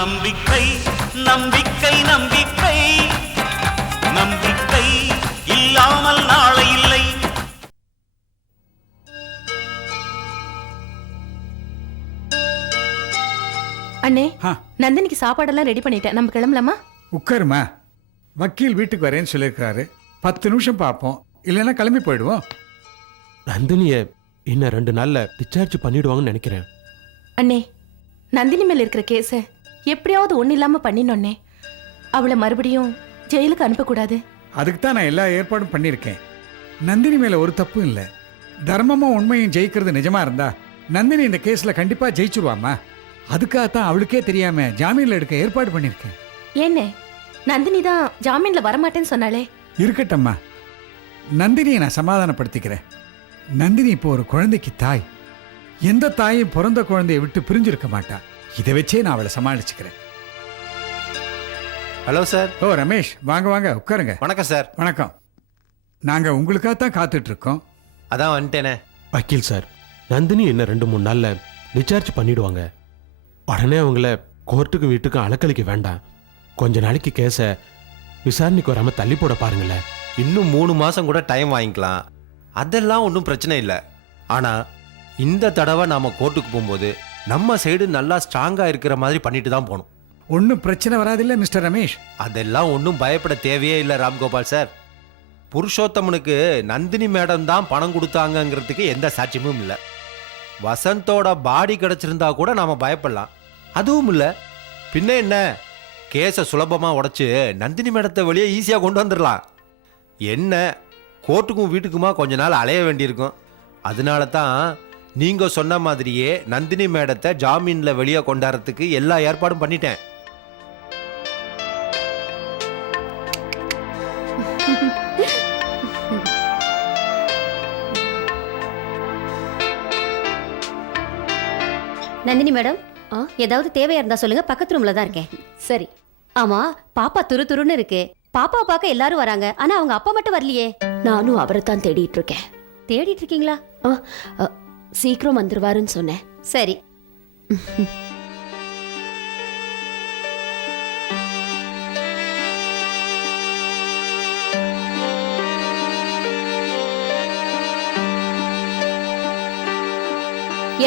நம்பிக்கை நம்பிக்கை நம்பிக்கை நம்பிக்கை இல்லாமல் நாளை இல்லை. அண்ணே, நந்தினிக்கு சாப்பாடெல்லாம் ரெடி பண்ணிட்டேன். நம்ம கிளம்பலாமா? உட்காருமா. வக்கீல் வீட்டுக்கு வரேன்னு சொல்லியிருக்காரு. 10 நிமிஷம் பார்ப்போம், இல்லைன்னா கிளம்பி போயிடுவோம். நந்தினிய இன்னும் 2 நாள்ல டிஸ்சார்ஜ் பண்ணிடுவாங்கன்னு நினைக்கிறேன். அண்ணே, நந்தினி மேல இருக்கிற கேஸ எப்படியாவது ஒண்ணு இல்லாம பண்ணினோன்னே. அவளை மறுபடியும் ஜெயிலுக்கு அனுப்பக்கூடாது. அதுக்கு தான் நான் எல்லா ஏற்பாடும் பண்ணியிருக்கேன். நந்தினி மேல ஒரு தப்பும் இல்லை. தர்மமும் உண்மையும் ஜெயிக்கிறது நிஜமா இருந்தா நந்தினி இந்த கேஸ்ல கண்டிப்பா ஜெயிச்சுருவாமா. அதுக்காகத்தான் அவளுக்கே தெரியாம ஜாமீன்ல எடுக்க ஏற்பாடு பண்ணிருக்கேன். ஏன்னே, நந்தினி தான் ஜாமீன்ல வரமாட்டேன்னு சொன்னாலே. இருக்கட்டம்மா, நந்தினியை நான் சமாதானப்படுத்திக்கிறேன். நந்தினி இப்போ ஒரு குழந்தைக்கு தாய். எந்த தாயும் பிறந்த குழந்தையை விட்டு பிரிஞ்சிருக்க மாட்டா. இதை வச்சே நான் அவளை சமாளிச்சுக்கிறேன். Hello sir. ஓ ரமேஷ், வாங்க வாங்க உட்காருங்க. வணக்கம் சார். வணக்கம். நாங்க உங்களுக்காகத்தான் காத்துட்டு இருக்கோம். அதான் வந்துட்டேனே. வக்கீல் சார், நந்தினி இன்னும் 2-3 நாள்ல டிஸ்சார்ஜ் பண்ணிடுவாங்க. உடனே அவங்கள கோர்ட்டுக்கும் வீட்டுக்கும் அலக்களிக்க வேண்டாம். கொஞ்ச நாளைக்கு கேஸ விசாரணைக்கு வராம தள்ளி போட பாருங்களேன். இன்னும் 3 மாசம் கூட டைம் வாங்கிக்கலாம். அதெல்லாம் ஒன்றும் பிரச்சனை இல்லை. ஆனா இந்த தடவை நாம கோர்ட்டுக்கு போகும்போது நம்ம சைடு நல்லா ஸ்ட்ராங்கா இருக்கிற மாதிரி பண்ணிட்டு தான் போகணும். ஒன்றும் பிரச்சனை வராதில்ல மிஸ்டர் ரமேஷ். அதெல்லாம் ஒன்றும் பயப்பட தேவையே இல்லை ராம்கோபால் சார். புருஷோத்தமனுக்கு நந்தினி மேடம் தான் பணம் கொடுத்தாங்கிறதுக்கு எந்த சாட்சியமும் இல்லை. வசந்தோட பாடி கிடைச்சிருந்தா கூட நாம பயப்படலாம். அதுவும் இல்லை. பின்ன என்ன, கேஸை சுலபமாக உடைச்சு நந்தினி மேடத்தை வெளியே ஈஸியாக கொண்டு வந்துடலாம். என்ன, கோர்ட்டுக்கும் வீட்டுக்குமா கொஞ்ச நாள் அலைய வேண்டியிருக்கும். அதனால தான் நீங்கள் சொன்ன மாதிரியே நந்தினி மேடத்தை ஜாமீனில் வெளியே கொண்டாடுறதுக்கு எல்லா ஏற்பாடும் பண்ணிட்டேன். நந்தினி மேடம், ஏதாவது தேவையா இருந்தா சொல்லுங்க, பக்கத்து ரூம்ல தான் இருக்கேன். சரி. ஆமா, பாப்பா துரு துருன்னு இருக்கு. பாப்பா பார்க்க எல்லாரும் வராங்க, ஆனா அவங்க அப்பா மட்டும் வரலையே. நானும் அவரை தான் தேடிட்டு இருக்கேன். தேடிட்டு இருக்கீங்களா? சீக்கிரம் வந்துருவாருன்னு சொன்னேன். சரி.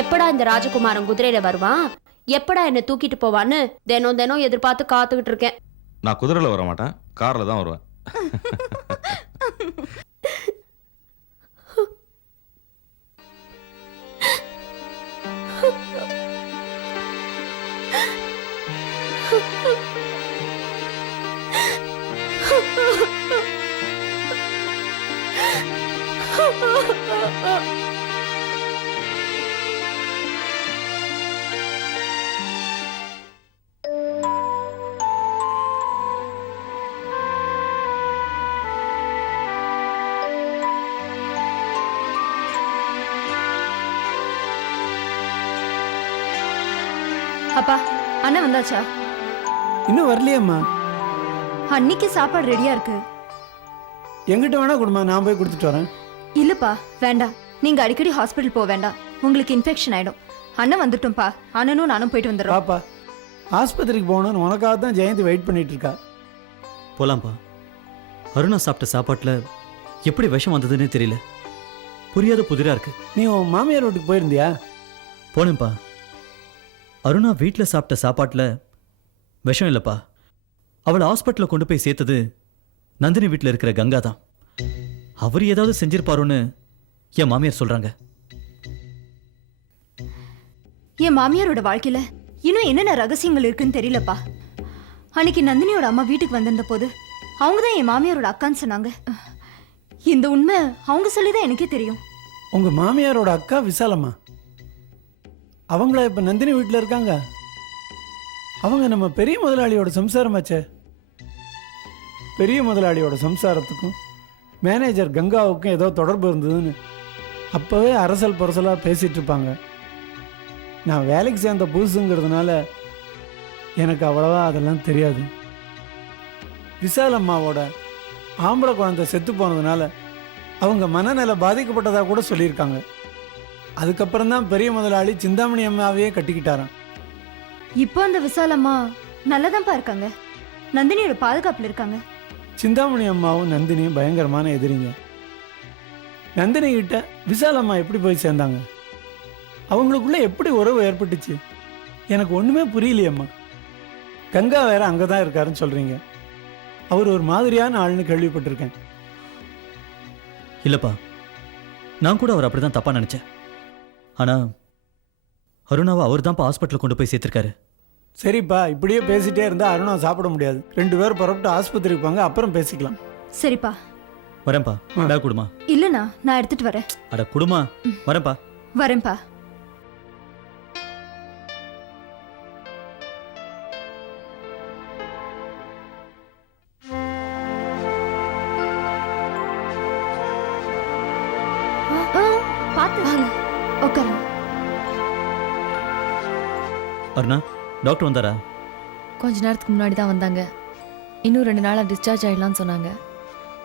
எப்படா இந்த ராஜகுமாரன் குதிரையில வருவான், எப்படா என்ன தூக்கிட்டு போவான்னு தினம் தினம் எதிர்பார்த்து காத்துக்கிட்டு இருக்கேன். நான் குதிரையில வர மாட்டேன், கார்ல தான் வருவேன். அப்பா, அண்ணன் வந்தாச்சா? இன்னும் வரலையம்மா. அன்னைக்கு சாப்பாடு ரெடியா இருக்கு. எங்கிட்ட வேணா கொடுமா, நான் போய் கொடுத்துட்டு வரேன். இல்லப்பா, வேண்டாம். நீங்க அடிக்கடி ஹாஸ்பிட்டல் போக வேண்டாம், உங்களுக்கு இன்ஃபெக்ஷன் ஆயிடும். அண்ணன் வந்துட்டோம்ப்பா, அண்ணனும் நானும் போயிட்டு வந்துடுறோம். பாப்பா, ஆஸ்பத்திரிக்கு போகணும்னு உனக்காக தான் ஜெயந்தி வெயிட் பண்ணிட்டு இருக்கா. போலாம்ப்பா. அருணா சாப்பிட்ட சாப்பாட்டில் எப்படி விஷம் வந்ததுன்னே தெரியல. புரியாத புதிரா இருக்கு. நீ உன் மாமியார் வீட்டுக்கு போயிருந்தியா? போனேன்ப்பா. அருணா வீட்டில் சாப்பிட்ட சாப்பாட்டில் விஷம் இல்லைப்பா. அவளை ஹாஸ்பிட்டலில் கொண்டு போய் சேர்த்தது நந்தினி வீட்டில் இருக்கிற கங்கா தான். அவர் ஏதாவது செஞ்சிருப்பாருன்னு என் மாமியார் சொல்றாங்க. என் மாமியாரோட வாழ்க்கையில இன்னும் என்னென்ன ரகசியங்கள் இருக்குன்னு தெரியலப்பா. அன்னைக்கு நந்தினியோட அம்மா வீட்டுக்கு வந்திருந்த போது அவங்க தான் என் மாமியாரோட அக்கான்னு சொன்னாங்க. இந்த உண்மை அவங்க சொல்லிதான் எனக்கே தெரியும். உங்க மாமியாரோட அக்கா விசாலம்மா, அவங்கள இப்ப நந்தினி வீட்டில் இருக்காங்க. அவங்க நம்ம பெரிய முதலாளியோட சம்சாரமாச்சே. பெரிய முதலாளியோட சம்சாரத்துக்கும் மேனேஜர் கங்காவுக்கும் ஏதோ தொடர்பு இருந்ததுன்னு அப்போவே அரசல் புரசலாக பேசிகிட்டு இருப்பாங்க. நான் வேலைக்கு சேர்ந்த புதுசுங்கிறதுனால எனக்கு அவ்வளவா அதெல்லாம் தெரியாது. விசால் அம்மாவோட ஆம்பளை குழந்தை செத்து போனதுனால அவங்க மனநிலை பாதிக்கப்பட்டதாக கூட சொல்லியிருக்காங்க. அதுக்கப்புறம் தான் பெரிய முதலாளி சிந்தாமணி அம்மாவையே கட்டிக்கிட்டாராம். இப்போ அந்த விசாலம்மா நல்லாதான்ப்பா இருக்காங்க. நந்தினியோட பாதுகாப்புல இருக்காங்க. சிந்தாமணி அம்மாவும் நந்தினியும் பயங்கரமான எதிரிங்க. நந்தினி கிட்ட விசால் அம்மா எப்படி போய் சேர்ந்தாங்க? அவங்களுக்குள்ள எப்படி உறவு ஏற்பட்டுச்சு? எனக்கு ஒன்றுமே புரியலையம்மா. கங்கா வேற அங்கே தான் இருக்காருன்னு சொல்கிறீங்க. அவர் ஒரு மாதிரியான ஆள்னு கேள்விப்பட்டிருக்கேன். இல்லப்பா, நான் கூட அவர் அப்படிதான் தப்பா நினைச்சேன். ஆனா அருணாவை அவர் தான்ப்பா ஹாஸ்பிட்டல் கொண்டு போய் சேர்த்திருக்காரு. சரிப்பா, இப்படியே பேசிட்டே இருந்தா அருணா சாப்பிட முடியாது. 2 பேரும் புறப்பட்டு ஆஸ்பத்திரிக்கு போங்க, அப்புறம் பேசிக்கலாம். சரிப்பா. வரேன்ப்பா. பேக் கொடுமா. இல்லண்ணா, நான் எடுத்துட்டு வரேன். அட குடுமா. வரேன்ப்பா. வரேன்ப்பா. பார்த்து வாங்க, உட்காருங்க. அருணா, டாக்டர் வந்தாரா? கொஞ்ச நேரத்துக்கு முன்னாடி தான் வந்தாங்க. இன்னும் 2 நாளாக டிஸ்சார்ஜ் ஆயிடலாம்னு சொன்னாங்க.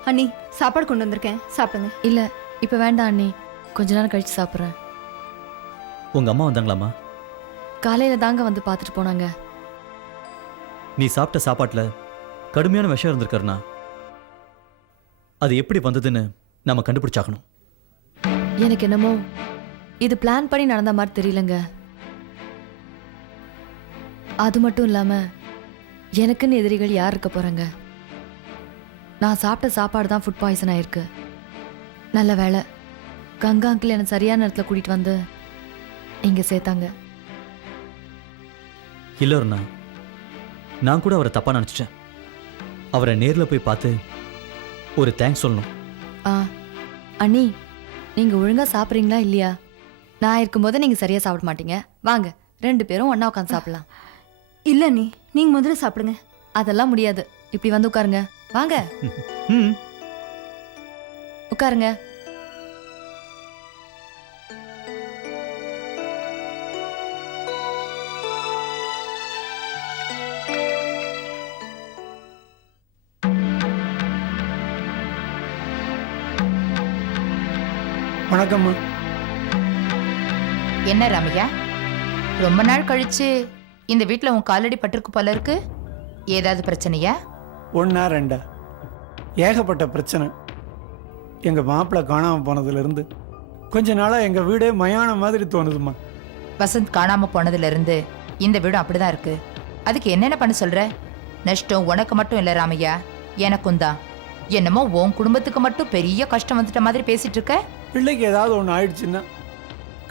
அண்ணி, சாப்பாடு கொண்டு வந்திருக்கேன், சாப்பிடுங்க. இல்லை, இப்போ வேண்டாம் அண்ணி, கொஞ்ச நேரம் கழிச்சு சாப்பிட்றேன். உங்க அம்மா வந்தாங்களாமா? காலையில் தாங்க வந்து பார்த்துட்டு போனாங்க. நீ சாப்பிட்ட சாப்பாட்டுல கடுமையான விஷம் இருந்திருக்காருண்ணா. அது எப்படி வந்ததுன்னு நாம கண்டுபிடிச்சாக்கணும். எனக்கு என்னமோ இது பிளான் பண்ணி நடந்த மாதிரி தெரியலங்க. அது மட்டும் இல்லாமல் எனக்குன்னு எதிரிகள் யார் இருக்க போகிறாங்க? நான் சாப்பிட்ட சாப்பாடு தான் ஃபுட் பாய்சன் ஆயிருக்கு. நல்ல வேலை கங்கா அங்கிள் என்னை சரியான நேரத்தில் கூட்டிகிட்டு வந்து இங்கே சேர்த்தாங்க. இல்லை அருணா, நான் கூட அவரை தப்பா நினச்சிட்டேன். அவரை நேரில் போய் பார்த்து ஒரு தேங்க்ஸ் சொல்லணும். அண்ணி, நீங்கள் ஒழுங்காக சாப்பிட்றீங்களா இல்லையா? நான் இருக்கும்போது நீங்கள் சரியாக சாப்பிட மாட்டீங்க. வாங்க 2 பேரும் ஒன்றா உட்காந்து சாப்பிடலாம். இல்ல அண்ணி, நீங்க முதல்ல சாப்பிடுங்க. அதெல்லாம் முடியாது. இப்படி வந்து உட்காருங்க. வாங்க உட்காருங்க. வணக்கம்மா. என்ன ராமையா, ரொம்ப நாள் கழிச்சு இந்த வீட்டில் உன் காலடி பட்டிருக்கு போல இருக்கு. ஏதாவது பிரச்சனையா? 1 2 ஏகப்பட்ட பிரச்சனை. எங்க மாப்பிள்ளை காணாம போனதுல இருந்து கொஞ்ச நாளா எங்க வீடே மயான மாதிரி தோணுதுமா. வசந்த் காணாம போனதுல இருந்து இந்த வீடும் அப்படிதான் இருக்கு. அதுக்கு என்னென்ன பண்ண சொல்ற? நஷ்டம் உனக்கு மட்டும் இல்ல ராமையா, எனக்கும் தான். என்னமோ உன் குடும்பத்துக்கு மட்டும் பெரிய கஷ்டம் வந்துட்ட மாதிரி பேசிட்டு இருக்க. பிள்ளைக்கு ஏதாவது ஒன்று ஆயிடுச்சுன்னா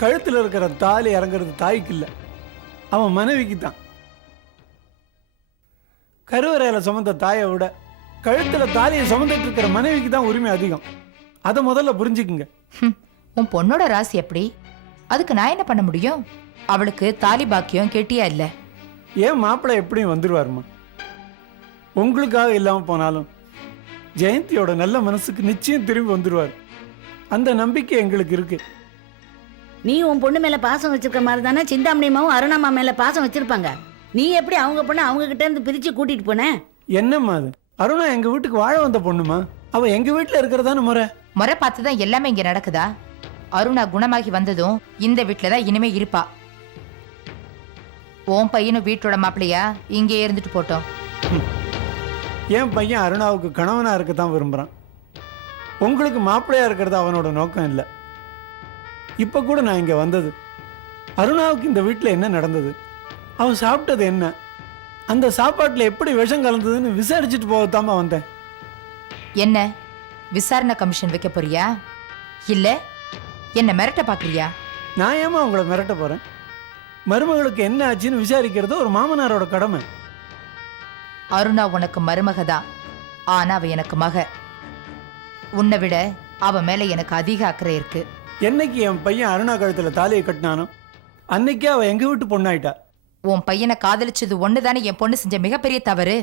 கழுத்தில் இருக்கிற தாலி இறங்குறது தாய்க்கு இல்லை, அவன் மனைவிக்கு தான். கருவறையில் சுமந்த தாயை விட கழுத்தில் தாலியை சுமந்துட்டு இருக்கிற மனைவிக்கு தான் உரிமை அதிகம். அதை முதல்ல புரிஞ்சுக்குங்க. உன் பொண்ணோட ராசி எப்படி? அதுக்கு நான் என்ன பண்ண முடியும்? அவளுக்கு தாலி பாக்கியம் கேட்டியா இல்ல? ஏன் மாப்பிள்ளை எப்படியும் வந்துடுவாருமா. உங்களுக்காக இல்லாமல் போனாலும் ஜெயந்தியோட நல்ல மனசுக்கு நிச்சயம் திரும்பி வந்துடுவார். அந்த நம்பிக்கை எங்களுக்கு இருக்கு. நீ உன் பொண்ணு மேல பாசம் வச்சிருக்க மாதிரி தானே சிந்தாமணிமாவும் அருணாமா மேல பாசம் வச்சிருப்பாங்க. நீ எப்படி அவங்க பொண்ணு அவங்க கிட்ட இருந்து பிரிச்சு கூட்டிட்டு போன? என்னம்மா அது? அருணா எங்க வீட்டுக்கு வாழ வந்த பொண்ணுமா. அவ எங்க வீட்டுல இருக்கிறதான முறை பார்த்துதான் எல்லாமே இங்க நடக்குதா? அருணா குணமாகி வந்ததும் இந்த வீட்டுல தான் இனிமே இருப்பா. உன் பையனும் வீட்டோட மாப்பிள்ளையா இங்கே இருந்துட்டு போட்டோம். என் பையன் அருணாவுக்கு கணவனா இருக்கத்தான் விரும்புறான். உங்களுக்கு மாப்பிள்ளையா இருக்கிறது அவனோட நோக்கம் இல்லை. இப்ப கூட நான் இங்க வந்தது அருணாவுக்கு இந்த வீட்டில் என்ன நடந்தது, அவன் சாப்பிட்டது என்ன, அந்த சாப்பாட்டில் எப்படி விஷம் கலந்ததுன்னு விசாரிச்சுட்டு போகத்தாம வந்தேன். என்ன விசாரணை கமிஷன் வைக்க போறியா? இல்ல என்ன மிரட்ட பாக்குறியா? நான் ஏமா உங்களை மிரட்ட போறேன்? மருமகளுக்கு என்ன ஆச்சுன்னு விசாரிக்கிறது ஒரு மாமனாரோட கடமை. அருணா உனக்கு மருமக தான், ஆனா அவ எனக்கு மக. உன்னை விட அவ மேல எனக்கு அதிக அக்கறை இருக்கு. என்னைக்கு என் பையன் அருணா கழுத்துல தாலியை கட்டினானோ அன்னைக்கே அவ எங்க வீட்டு பொண்ணாயிட்டா. உன் பையனை காதலிச்சது ஒண்ணுதானே என் பொண்ணு செஞ்ச மிகப்பெரிய தவறு.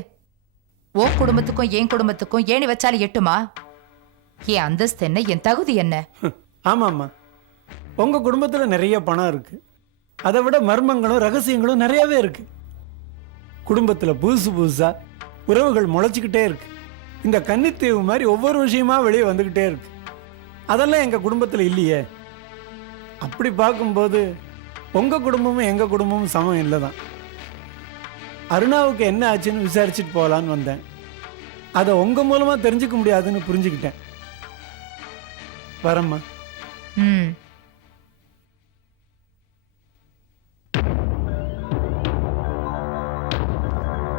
உன் குடும்பத்துக்கும் என் குடும்பத்துக்கும் ஏணி வச்சாலும் எட்டுமா? என் அந்தஸ்து என்ன, என் தகுதி என்ன? ஆமாம்மா, உங்க குடும்பத்துல நிறைய பணம் இருக்கு. அதை விட மர்மங்களும் ரகசியங்களும் நிறையவே இருக்கு. குடும்பத்துல புதுசு புதுசா உறவுகள் முளைச்சிக்கிட்டே இருக்கு. இந்த கன்னித்தீவு மாதிரி ஒவ்வொரு விஷயமா வெளியே வந்துக்கிட்டே இருக்கு. அதெல்லாம் எங்க குடும்பத்துல இல்லையே. அப்படி பார்க்கும்போது உங்க குடும்பமும் எங்க குடும்பமும் சமம் இல்லைதான். அருணாவுக்கு என்ன ஆச்சுன்னு விசாரிச்சுட்டு போகலான்னு வந்தேன். அதை உங்கள் மூலமாக தெரிஞ்சுக்க முடியாதுன்னு புரிஞ்சுக்கிட்டேன். வரேம்மா. ம்.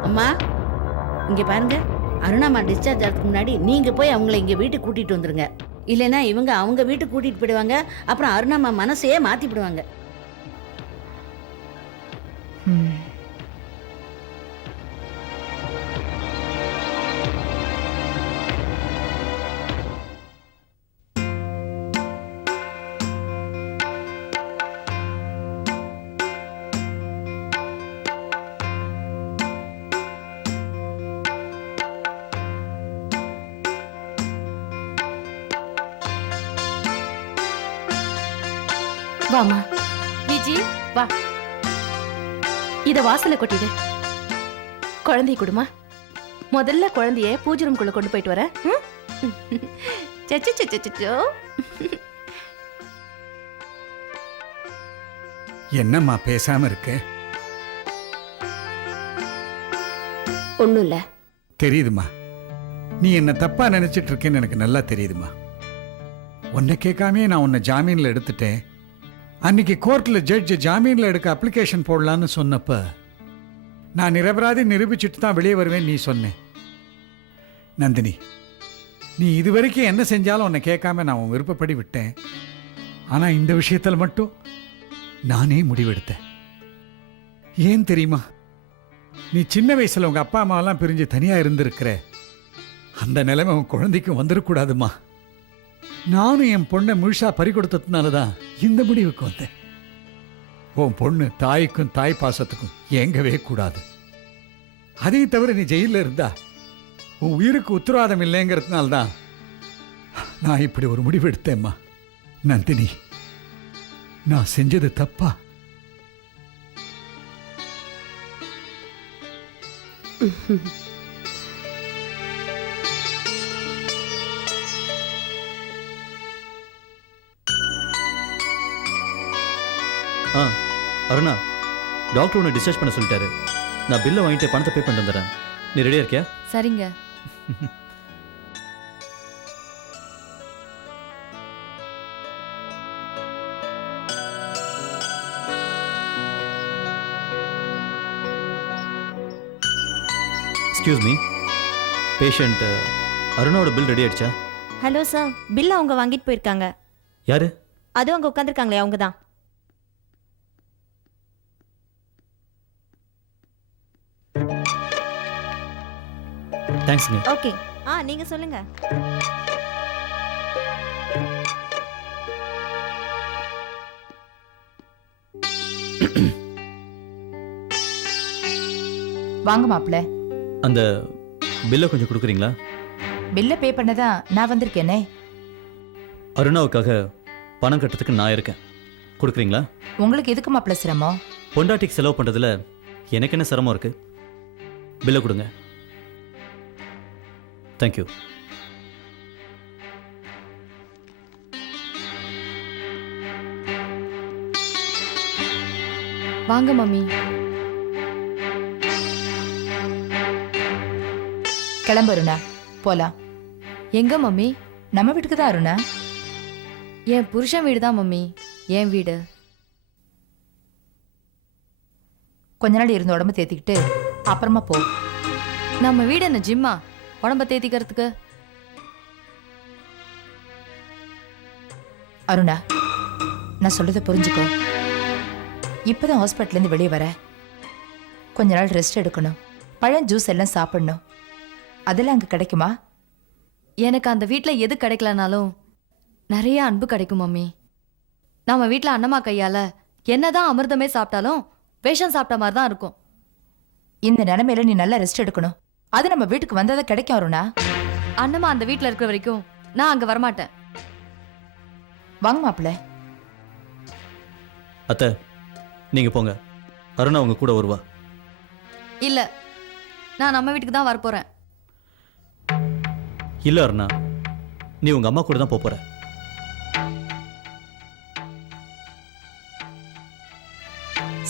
அம்மா இங்க பாருங்க, அருணாம்மா டிஸ்சார்ஜ் ஆகிறதுக்கு முன்னாடி நீங்க போய் அவங்கள இங்க வீட்டுக்கு கூட்டிட்டு வந்துருங்க. இல்லைன்னா இவங்க அவங்க வீட்டுக்கு கூட்டிட்டு போயிடுவாங்க. அப்புறம் அருணாம்மா மனசையே மாத்தி விடுவாங்க. ம். வாமா விஜி, வா. இத வாசல்ல கொட்டிடு. குழந்தைய கொடுமா. முதல்ல குழந்தைய பூஜை ரூம்குள்ள கொண்டு போயிட்டு வர. என்னம்மா பேசாம இருக்க? ஒண்ணும் இல்ல. தெரியுதுமா, நீ என்ன தப்பா நினைச்சிட்டு இருக்கேன்னு எனக்கு நல்லா தெரியுதுமா. உன்னை கேட்காமே நான் உன்னை ஜாமீன்ல எடுத்துட்டேன். அன்னைக்கு கோர்ட்ல ஜட்ஜ் ஜாமீன்ல எடுக்க அப்ளிகேஷன் போடலான்னு சொன்னப்ப நான் நிரபராதி நிரூபிச்சுட்டு தான் வெளியே வருவேன் நீ சொன்னேன். நந்தினி, நீ இதுவரைக்கும் என்ன செஞ்சாலும் உன்னை கேட்காம நான் உன் விருப்பப்படி விட்டேன். ஆனா இந்த விஷயத்தில் மட்டும் நானே முடிவெடுத்தேன். ஏன் தெரியுமா? நீ சின்ன வயசுல உங்க அப்பா அம்மாவெல்லாம் பிரிஞ்சு தனியா இருந்திருக்கிற அந்த நிலைமை உன் குழந்தைக்கும் வந்துடக்கூடாதுமா. நானும் என் பொண்ணை முழுசா பறி கொடுத்ததுனால தான் இந்த முடிவுக்கு வந்தேன். உன் பொண்ணு தாய்க்கும் தாய் பாசத்துக்கும் ஏங்கவே கூடாது. அதையும் தவிர நீ ஜெயிலில் இருந்தா உன் உயிருக்கு உத்தரவாதம் இல்லைங்கிறதுனால தான் நான் இப்படி ஒரு முடிவு எடுத்தேம்மா. நந்தினி, நான் செஞ்சது தப்பா? அருணா, டாக்டர் உன்னை டிஸ்சார்ஜ் பண்ண சொல்லிட்டாரு. நான் பில்லை வாங்கிட்டு பணத்தை பே பண்ணிட்டு வந்துடுறேன். நீ ரெடியா இருக்கியா? சரிங்க. எக்ஸ்கியூஸ் மீ, பேஷண்ட் அருணாவோட பில் ரெடி ஆயிடுச்சா? ஹலோ சார், பில் அவங்க வாங்கிட்டு போயிருக்காங்க. யாரு? அதுவும் அங்கே உட்காந்துருக்காங்களே அவங்க தான். தேங்க்ஸ்ங்க. ஓகே. நீங்க சொல்லுங்க. வாங்க மாப்பிள்ள. அந்த பில்லை கொஞ்சம் கொடுக்குறீங்களா? பில்லை பே பண்ணதா நான் வந்திருக்கேனே. அருணாவுக்காக பணம் கட்டுறதுக்கு நான் இருக்கேன். கொடுக்குறீங்களா? உங்களுக்கு எதுக்கு மாப்பிள்ள சிரமம்? பொண்டாட்டிக்கு செலவு பண்ணுறதுல எனக்கு என்ன சிரமம் இருக்கு? பில்லை கொடுங்க. தேங்க்யூ. வாங்க மம்மி. கிளம்பு அருணா, போலாம். எங்க மம்மி? நம்ம வீட்டுக்கு தான் அருணா. என் புருஷன் வீடு தான் மம்மி. என் வீடு. கொஞ்ச நாள் இருந்து உடம்பு தேத்திக்கிட்டு அப்புறமா போ. நம்ம வீடு என்ன ஜிம்மா உடம்ப தேத்திக்கிறதுக்கு? அருணா, நான் சொல்றதை புரிஞ்சுக்கோ. இப்பதான் ஹாஸ்பிட்டல்ல இருந்து வெளியே வர. கொஞ்ச நாள் ரெஸ்ட் எடுக்கணும். பழம் ஜூஸ் எல்லாம் சாப்பிடணும். அதெல்லாம் அங்க கிடைக்குமா? எனக்கு அந்த வீட்டில் எது கிடைக்கலனாலும் நிறைய அன்பு கிடைக்கும் மம்மி. நம்ம வீட்டில் அண்ணம்மா கையால என்னதான் அமிர்தமே சாப்பிட்டாலும் விஷம் சாப்பிட்ட மாதிரி தான் இருக்கும். இந்த நிலைமையில நீ நல்லா ரெஸ்ட் எடுக்கணும். அது நம்ம வீட்டுக்கு வந்ததை கிடைக்கும் அருணா. அண்ணம்மா அந்த வீட்டில் இருக்கிற வரைக்கும் நான் அங்கே வரமாட்டேன். வாங்க மாப்பிள்ள. அத்தை, நீங்க போங்க. அருணா உங்க கூட வருவா. இல்ல, நான் நம்ம வீட்டுக்கு தான் வரப்போறேன். இல்ல அருணா, நீ உங்க அம்மா கூட தான் போற.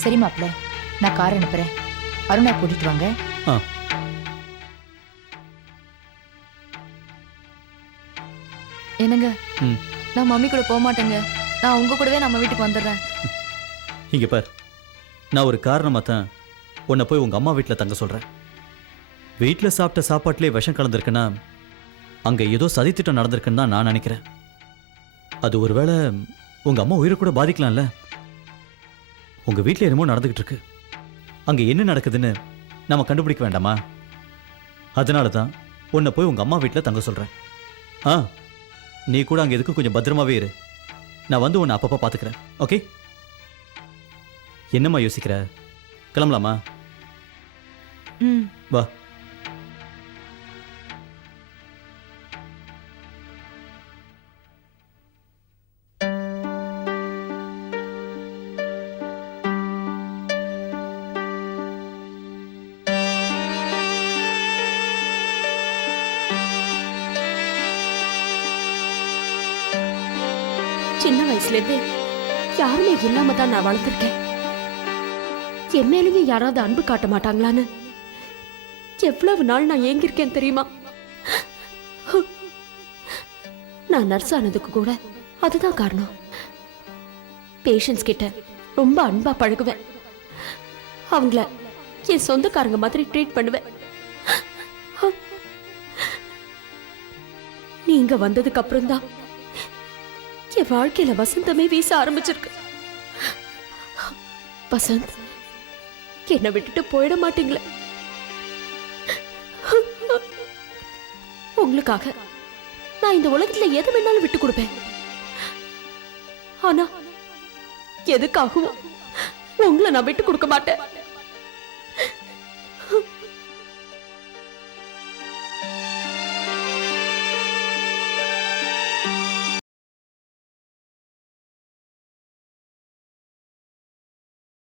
சரி மாப்பிள்ள, நான் கார் அனுப்புறேன். அருணா கூட்டிட்டு வாங்க. ஆ என்னங்க ம். நான் மம்மி கூட போக மாட்டேங்க. நான் உங்க கூடவே நம்ம வீட்டுக்கு வந்துடுறேன். இங்க பார், நான் ஒரு காரணமாக தான் உன்னை போய் உங்க அம்மா வீட்டில் தங்க சொல்றேன். வீட்டில் சாப்பிட்ட சாப்பாட்டிலே விஷம் கலந்துருக்குன்னா அங்க ஏதோ சதித்திட்டம் நடந்திருக்குன்னு தான் நான் நினைக்கிறேன். அது ஒருவேளை உங்க அம்மா உயிரை கூட பாதிக்கலாம்ல. உங்க வீட்டில் என்னமோ நடந்துகிட்டு இருக்கு. அங்க என்ன நடக்குதுன்னு நம்ம கண்டுபிடிக்க வேண்டாமா? அதனால தான் உன்னை போய் உங்க அம்மா வீட்டில் தங்க சொல்றேன். ஆ, நீ கூட அங்க எதுக்கும் கொஞ்சம் பத்திரமாவே இரு. நான் வந்து உன்னை அப்பப்போ பார்த்துக்கிறேன். ஓகே? என்னம்மா யோசிக்கிற? கிளம்பலாமா? ம். வா. சின்ன வயசுல இருந்து யாருமே இல்லாம தான் நான் வளர்த்திருக்கேன். என் மேலேயும் யாராவது அன்பு காட்ட மாட்டாங்களான்னு எவ்வளவு நாள் நான் ஏங்கிருக்கேன் தெரியுமா? நான் நர்ஸ் ஆனதுக்கு கூட அதுதான் காரணம். பேஷண்ட்ஸ் கிட்ட ரொம்ப அன்பா பழகுவேன். அவங்கள என் சொந்தக்காரங்க மாதிரி ட்ரீட் பண்ணுவேன். நீங்க வந்ததுக்கு அப்புறம் தான் என் வாழ்க்கையில வசந்தமே வீச ஆரம்பிச்சிருக்கு. வசந்த், என்னை விட்டுட்டு போயிட மாட்டீங்களே? உங்களுக்காக நான் இந்த உலகத்துல எது வேணாலும் விட்டு கொடுப்பேன். ஆனா எதுக்காகவும் உங்களை நான் விட்டு கொடுக்க மாட்டேன்.